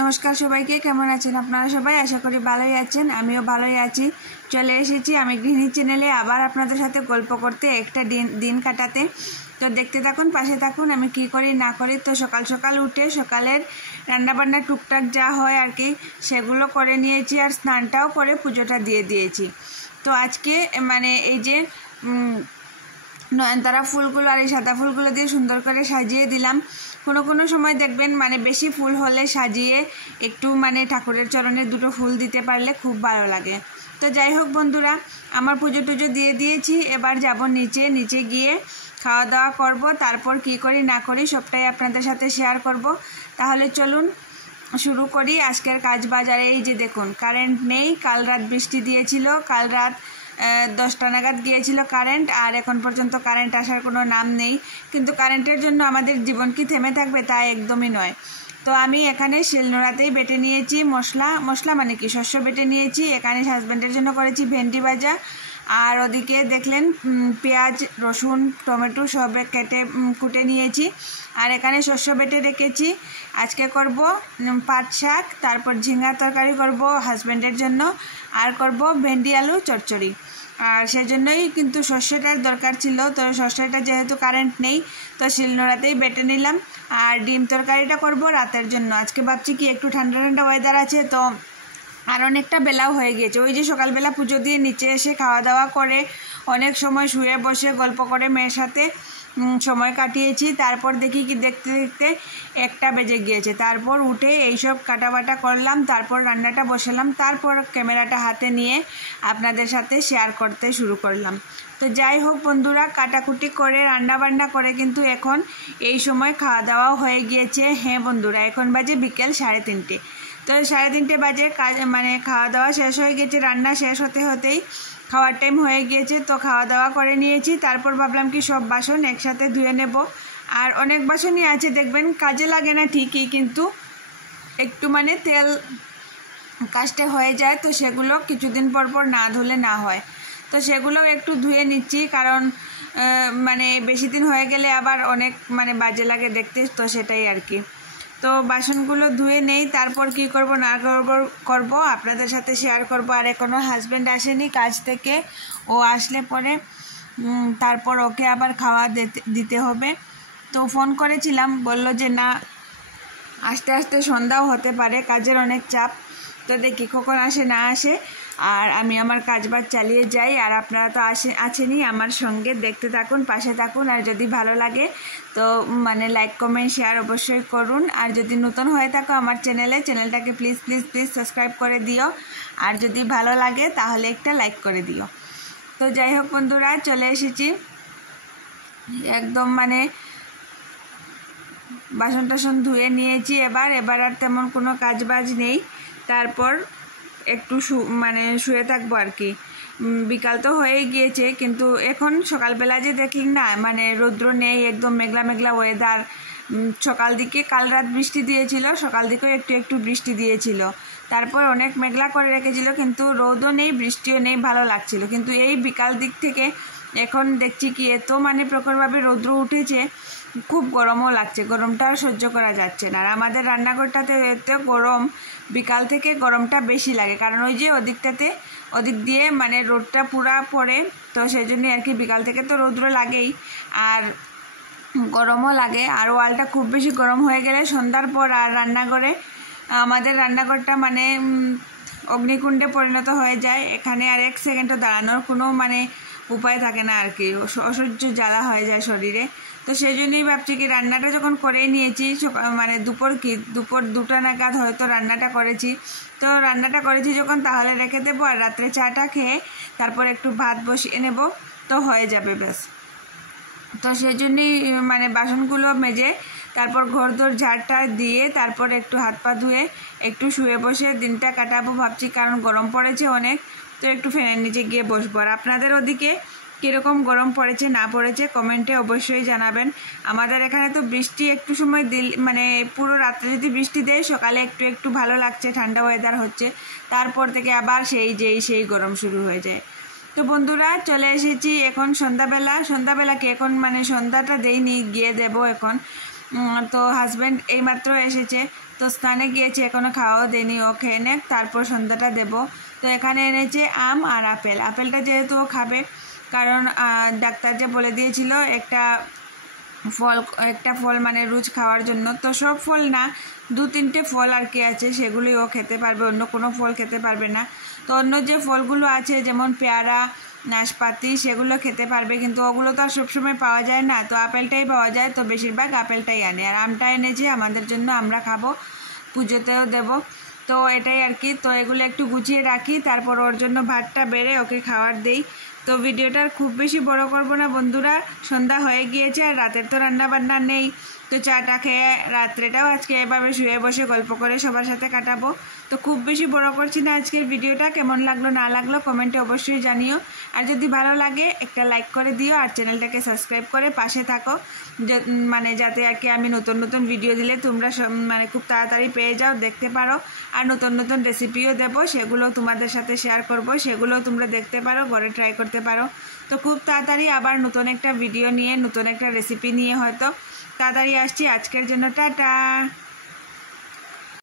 নমস্কার সবাইকে, কেমন আছেন আপনারা সবাই? আশা করি ভালোই আছেন, আমিও ভালোই আছি। চলে এসেছি আমি গৃহিণী চ্যানেলে আবার আপনাদের সাথে গল্প করতে, একটা দিন কাটাতে। তো দেখতে থাকুন, পাশে থাকুন আমি কি করি না করি। তো সকাল সকাল উঠে সকালের রান্নাবান্না টুকটাক যা হয় আর কি সেগুলো করে নিয়েছি, আর স্নানটাও করে পুজোটা দিয়ে দিয়েছি। তো আজকে এই যে নয়নতারা ফুলগুলো আর এই সাদা ফুলগুলো দিয়ে সুন্দর করে সাজিয়ে দিলাম। কোনো সময় দেখবেন বেশি ফুল হলে সাজিয়ে একটু ঠাকুরের চরণে দুটো ফুল দিতে পারলে খুব ভালো লাগে। তো যাই হোক বন্ধুরা, আমার পুজো টুজো দিয়ে দিয়েছি, এবার যাব নিচে গিয়ে খাওয়া দাওয়া করব। তারপর কি করি না করি সবটাই আপনাদের সাথে শেয়ার করব। তাহলে চলুন শুরু করি আজকের কাজ বাজারে। এই যে দেখুন, কারেন্ট নেই, কাল রাত বৃষ্টি দিয়েছিল, কাল রাত 10টা নাগাদ গিয়েছিল কারেন্ট, আর এখন পর্যন্ত কারেন্ট আসার কোনো নাম নেই। কিন্তু কারেন্টের জন্য আমাদের জীবন কি থেমে থাকবে? তা একদমই নয়। তো আমি এখানে শিলনোড়াতেই বেটে নিয়েছি মশলা কি শস্য বেটে নিয়েছি। এখানে হাজব্যান্ডের জন্য করেছি ভেন্ডি ভাজা, আর ওদিকে দেখলেন পেঁয়াজ রসুন টমেটো সব কুটে নিয়েছি। আর এখানে শস্য বেটে রেখেছি। আজকে করব পাট শাক, তারপর ঝিঙ্গা তরকারি করব হাজব্যান্ডের জন্য, আর করব ভেন্ডি আলু চচ্চড়ি। আর সেজন্যই কিন্তু শস্যটার দরকার ছিল। তো শস্যটা যেহেতু কারেন্ট নেই, তো শিলনোড়াতেই বেটে নিলাম। আর ডিম তরকারিটা করব রাতের জন্য। আজকে ভাবছি কি একটু ঠান্ডা ঠান্ডা ওয়েদার আছে, তো আর অনেকটা বেলাও হয়ে গিয়েছে। ওই যে সকালবেলা পুজো দিয়ে নিচে এসে খাওয়া দাওয়া করে অনেক সময় শুয়ে বসে গল্প করে মেয়ের সাথে সময় কাটিয়েছি। তারপর দেখি কি দেখতে দেখতে 1টা বেজে গিয়েছে। তারপর উঠে এইসব কাটাবাটা করলাম, তারপর রান্নাটা বসালাম, তারপর ক্যামেরাটা হাতে নিয়ে আপনাদের সাথে শেয়ার করতে শুরু করলাম। তো যাই হোক বন্ধুরা, কাটাকুটি করে রান্নাবান্না করে কিন্তু এখন এই সময় খাওয়া দাওয়াও হয়ে গিয়েছে। হ্যাঁ বন্ধুরা, এখন বাজে বিকেল 3:30। তো 3:30 বাজে কাজ খাওয়া দাওয়া শেষ হয়ে গেছে। রান্না শেষ হতে হতেই খাওয়ার টাইম হয়ে গিয়েছে। তো খাওয়া দাওয়া করে নিয়েছি। তারপর ভাবলাম কি সব বাসন একসাথে ধুয়ে নেব। আর অনেক বাসনই আছে দেখবেন কাজে লাগে না ঠিকই, কিন্তু একটু তেল কাস্টে হয়ে যায়, তো সেগুলো কিছুদিন পর না ধুলে না হয়। তো সেগুলোও একটু ধুয়ে নিচ্ছি, কারণ বেশি দিন হয়ে গেলে আবার অনেক বাজে লাগে দেখতে। তো সেটাই আর কি। তো বাসনগুলো ধুয়ে নেই, তারপর কি করব না করব আপনাদের সাথে শেয়ার করব। আর এখনও হাজব্যান্ড আসেনি কাজ থেকে, ও আসলে পরে তারপর ওকে আবার খাওয়া দিতে হবে। তো ফোন করেছিলাম, বলল যে না, আস্তে আস্তে সন্ধ্যাও হতে পারে, কাজের অনেক চাপ। তো দেখি কখন আসে না আসে, আর আমি আমার কাজবাজ চালিয়ে যাই। আর আপনারা তো আছেনই আমার সঙ্গে, দেখতে থাকুন, পাশে থাকুন। আর যদি ভালো লাগে তো লাইক কমেন্ট শেয়ার অবশ্যই করুন। আর যদি নতুন হয়ে থাকো আমার চ্যানেলটাকে প্লিজ সাবস্ক্রাইব করে দিও। আর যদি ভালো লাগে তাহলে একটা লাইক করে দিও। তো যাই হোক বন্ধুরা, চলে এসেছি একদম বাসন টাসন ধুয়ে নিয়েছি। এবার আর তেমন কোনো কাজবাজ নেই। তারপর একটু শুয়ে থাকবো আর কি। বিকাল তো হয়ে গিয়েছে, কিন্তু এখন সকালবেলা যে দেখলেন না রৌদ্র নেই, একদম মেঘলা মেঘলা ওয়েদার। সকাল দিকে কাল রাত বৃষ্টি দিয়েছিল, সকাল দিকেও একটু বৃষ্টি দিয়েছিল। তারপর অনেক মেঘলা করে রেখেছিল, কিন্তু রোদও নেই বৃষ্টিও নেই, ভালো লাগছিল। কিন্তু এই বিকাল দিক থেকে এখন দেখছি কি এত প্রখরভাবে রৌদ্র উঠেছে, খুব গরমও লাগছে। গরমটা আর সহ্য করা যাচ্ছে না। আর আমাদের রান্নাঘরটাতে এত গরম, বিকাল থেকে গরমটা বেশি লাগে, কারণ ওই যে ওদিক দিয়ে রোদটা পুরা পড়ে। তো সেই জন্যই আর কি বিকাল থেকে তো রৌদ্র লাগেই, আর গরমও লাগে। আর ওয়ালটা খুব বেশি গরম হয়ে গেলে সন্ধ্যার পর আর আমাদের রান্নাঘরটা অগ্নিকুণ্ডে পরিণত হয়ে যায়। এখানে আর 1 সেকেন্ডও দাঁড়ানোর কোনো উপায় থাকে না আর কি, অসহ্য জ্বালা হয়ে যায় শরীরে। তো সেই জন্যই ভাবছি কি রান্নাটা যখন করেই নিয়েছি, দুপুর 2টা নাগাদ হয়তো রান্নাটা করেছি। তো রান্নাটা করেছি যখন, তাহলে রেখে দেবো, আর রাত্রে চাটা খেয়ে তারপর একটু ভাত বসিয়ে নেব, তো হয়ে যাবে ব্যাস। তো সেই জন্যই বাসনগুলো মেজে তারপর ঘরদোর ঝাড়টা দিয়ে তারপর একটু হাত পা ধুয়ে একটু শুয়ে বসে দিনটা কাটাবো ভাবছি, কারণ গরম পড়েছে অনেক। তো একটু ফ্যানের নিচে গিয়ে বসবো। আর আপনাদের ওদিকে কীরকম গরম পড়েছে না পড়েছে কমেন্টে অবশ্যই জানাবেন। আমাদের এখানে তো বৃষ্টি একটু সময় পুরো রাত্রে যদি বৃষ্টি দেয়, সকালে একটু ভালো লাগছে, ঠান্ডা ওয়েদার হচ্ছে, তারপর থেকে আবার সেই গরম শুরু হয়ে যায়। তো বন্ধুরা, চলে এসেছি এখন সন্ধ্যাবেলা। সন্ধ্যাবেলাকে এখন সন্ধ্যাটা দেইনি, গিয়ে দেব এখন। তো হাজব্যান্ড এইমাত্র এসেছে, তো স্নানে গিয়েছে, এখনও খাওয়াও দেয়নি, ও খেয়ে নেক, তারপর সন্ধ্যাটা দেব। তো এখানে এনেছে আম আর আপেলটা যেহেতু ও খাবে, কারণ ডাক্তার যে বলে দিয়েছিল একটা ফল মানে রোজ খাওয়ার জন্য, তো সব ফল না, 2-3টে ফল আর কি আছে, সেগুলোই ও খেতে পারবে, অন্য কোনো ফল খেতে পারবে না। তো অন্য যে ফলগুলো আছে যেমন পেয়ারা, নাশপাতি, সেগুলো খেতে পারবে, কিন্তু ওগুলো তো আর সবসময় পাওয়া যায় না, তো আপেলটাই পাওয়া যায়, তো বেশিরভাগ আপেলটাই আনে। আর আমটা এনেছে আমাদের জন্য, আমরা খাবো, পুজোতেও দেব। তো এটাই আর কি। তো এগুলো একটু গুছিয়ে রাখি, তারপর ওর জন্য ভাতটা বেড়ে ওকে খাওয়ার দেই। তো ভিডিওটা খুব বেশি বড় করব না বন্ধুরা, সন্ধ্যা হয়ে গিয়েছে আর রাতের তো রান্না বান্না নেই, তো চাটা খেয়ে রাত্রেটাও আজকে এভাবে শুয়ে বসে গল্প করে সবার সাথে কাটাবো। তো খুব বেশি বড় করছি না আজকের ভিডিওটা, কেমন লাগলো না লাগলো কমেন্টে অবশ্যই জানিও, আর যদি ভালো লাগে একটা লাইক করে দিও, আর চ্যানেলটাকে সাবস্ক্রাইব করে পাশে থাকো, মানে যাতে আর কি আমি নতুন নতুন ভিডিও দিলে তোমরা মানে খুব তাড়াতাড়ি পেয়ে যাও, দেখতে পারো। আর নতুন নতুন রেসিপিও দেবো, সেগুলো তোমাদের সাথে শেয়ার করব, সেগুলোও তোমরা দেখতে পারো, ঘরে ট্রাই করতে পারো। তো খুব তাড়াতাড়ি আবার নতুন একটা ভিডিও নিয়ে, নতুন একটা রেসিপি নিয়ে হয়তো তাড়াতাড়ি আসছি। আজকের জন্য টাটা।